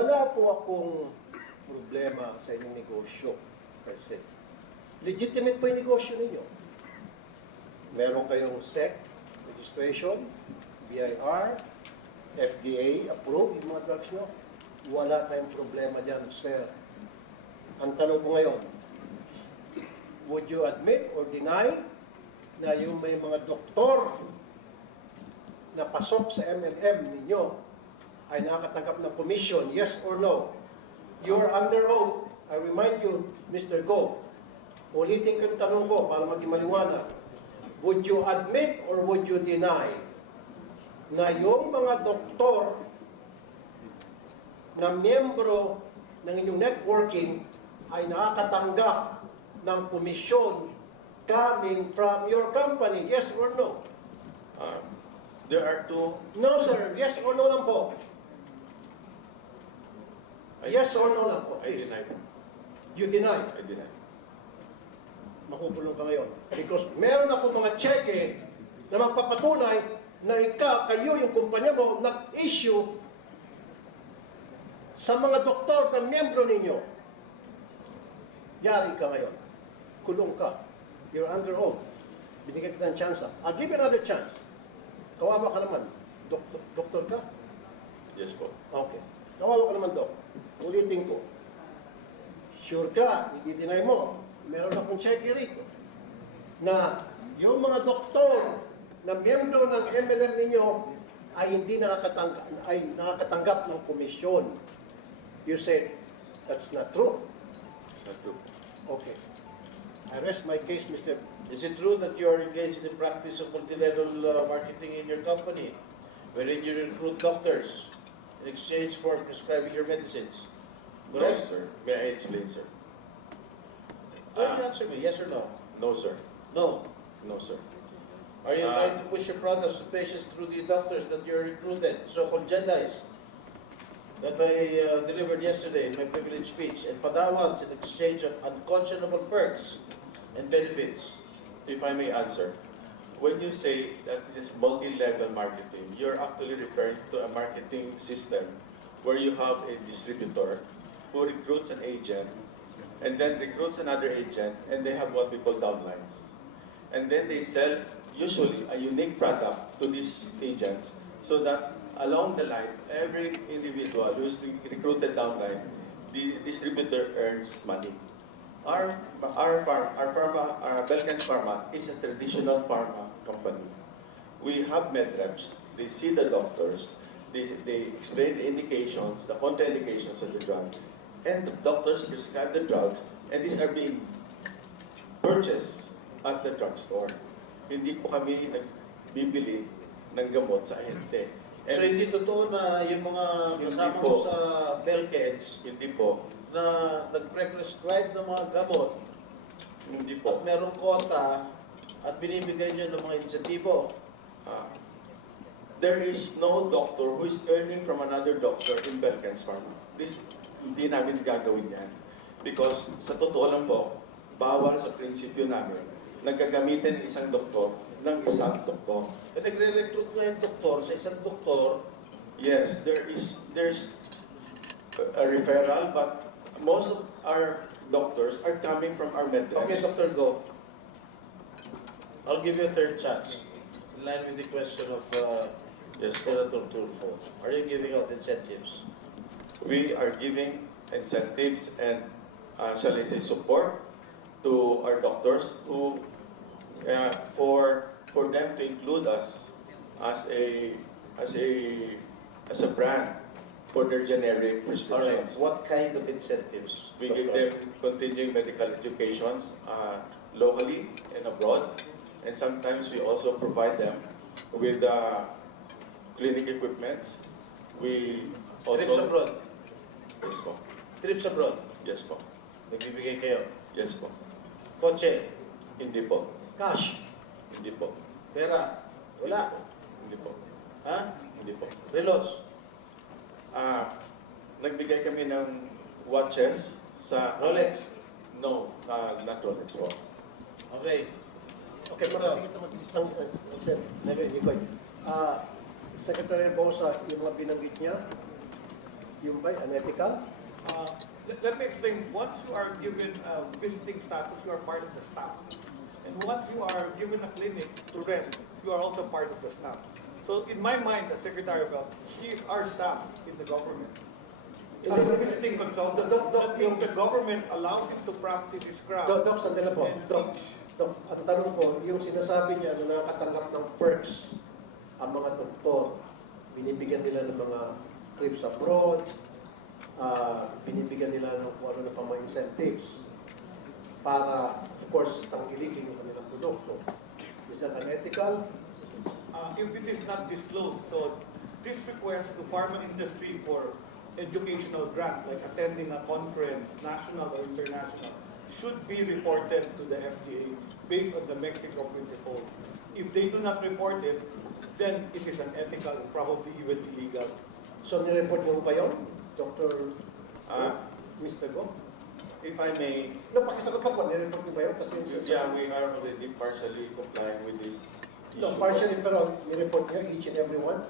Wala po akong problema sa inyong negosyo. Kasi legitimate po yung negosyo ninyo. Meron kayong SEC, registration, BIR, FDA, approved yung mga drugs nyo. Wala tayong problema dyan, sir. Ang tanong ko ngayon, would you admit or deny na yung may mga doktor na pasok sa MLM ninyo ay nakakatanggap ng commission, yes or no? You're under oath. I remind you, Mr. Go, ulitin ko yung tanong ko para maging maliwanag. Would you admit or would you deny na yung mga doktor na miyembro ng inyong networking ay nakakatanggap ng komisyon coming from your company? Yes or no? Uh, there are two. No, sir. Yes or no lang po. Yes or no lang po, I please. deny. You deny. I deny. Makukulong ka ngayon. Because meron ako mga cheque na magpapatunay na ikaw, kayo, yung kumpanya mo, nag-issue sa mga doktor na miyembro ninyo. Yari ka ngayon. Kulong ka. You're under oath. Binigyan kita ng chance. I'll give you another chance. Kawawa ka naman. Doktor, doktor ka? Yes po. Okay. Kawawa ka naman, Dok. Ulitin ko. Sure ka, hindi deny mo. Meron akong check rito na yung mga doktor na miyembro ng MLM ninyo ay hindi nakakatanggap, ay nakakatanggap ng komisyon. You said, that's not true. Not true. Okay. I rest my case, Mr. Is it true that you are engaged in the practice of multi-level uh, marketing in your company, wherein you recruit doctors in exchange for prescribing your medicines? No, Correct? sir. May I explain, sir? Don't Ah. you answer me, yes or no? No, sir. No. No, sir. Are you Ah. trying to push your products to patients through the doctors that you're recruited, so-called Jedi's, that I uh, delivered yesterday in my privilege speech, and Padawans in exchange of unconscionable perks and benefits? If I may answer, when you say that this is multi-level marketing, you're actually referring to a marketing system where you have a distributor who recruits an agent and then recruits another agent and they have what we call downlines. And then they sell usually a unique product to these agents so that along the line, every individual who is recruited downline, the distributor earns money. Our our farm, our pharma, our Belkans Pharma is a traditional pharma company. We have med reps. They see the doctors. They, they explain the indications, the contraindications of the drug, and the doctors prescribe the drugs, and these are being purchased at the drugstore. Hindi po kami nagbibili ng gamot sa ahente. And So hindi totoo na yung mga kasama mo sa Belkeds hindi po, na nagpre-prescribe ng mga gamot hindi at po. merong kota at binibigay nyo ng mga insentibo. Ah, there is no doctor who is earning from another doctor in Belkans Pharma. This, hindi namin gagawin yan. Because sa totoo lang po, bawal sa prinsipyo namin na gagamitin ng isang doktor ng isang doktor. At nagre-recruit nga yung doktor sa isang doktor, Yes, there is there's a referral, but most of our doctors are coming from our med Okay. Dr. Go. I'll give you a third chance. In line with the question of uh, Yes, Senator Tulfo. Are you giving out incentives? we are giving incentives and, uh, shall I say, support to our doctors who, uh, for, for them to include us as a, as a, as a brand for their generic All right. prescriptions. What kind of incentives? We give them continuing medical educations uh, locally and abroad. And sometimes we also provide them with uh, clinic equipments. We Trips also... abroad. Yes po. Trips abroad. Yes po. Nagbibigay kayo. Yes po. Kotse. Hindi po. Cash. Hindi po. Pera. Wala. Hindi po. Ha? Hindi po. Relos. Ah, nagbigay kami ng watches sa... Rolex. No, uh, not Rolex po. Okay. Okay, mga sige sa mabilis lang, uh, Sir. Never, ikaw. Ah, Secretary Bosa, yung mga binanggit niya, Yung ba, unethical? Uh, let, let me explain. Once you are given a visiting status, you are part of the staff. And once you are given a clinic to rent, you are also part of the staff. So in my mind, as Secretary of Health, he is our staff in the government. As a visiting consultant, that means the government allows him to practice his craft. Doc, Doc, sandali po. and Doc, teach. Doc, ang tanong ko, yung sinasabi niya na nakakatanggap ng perks ang mga doktor, binibigyan nila ng mga trips abroad, ah, binibigyan nila ng kung ano na pang mga incentives para, of course, tangkilikin yung kanilang produkto. Is that unethical? Uh, if it is not disclosed, so this request to pharma industry for educational grant, like attending a conference, national or international, should be reported to the FDA based on the Mexico principle. If they do not report it, then it is unethical and probably even illegal. So, nireport niyo ba yun, Dr. Ah. Mr. Go? If I may, No, pakisagot lang po, nireport niyo ba yun? Kasi yeah, we are already partially complying with this. No, partially pero nireport niyo each and every one?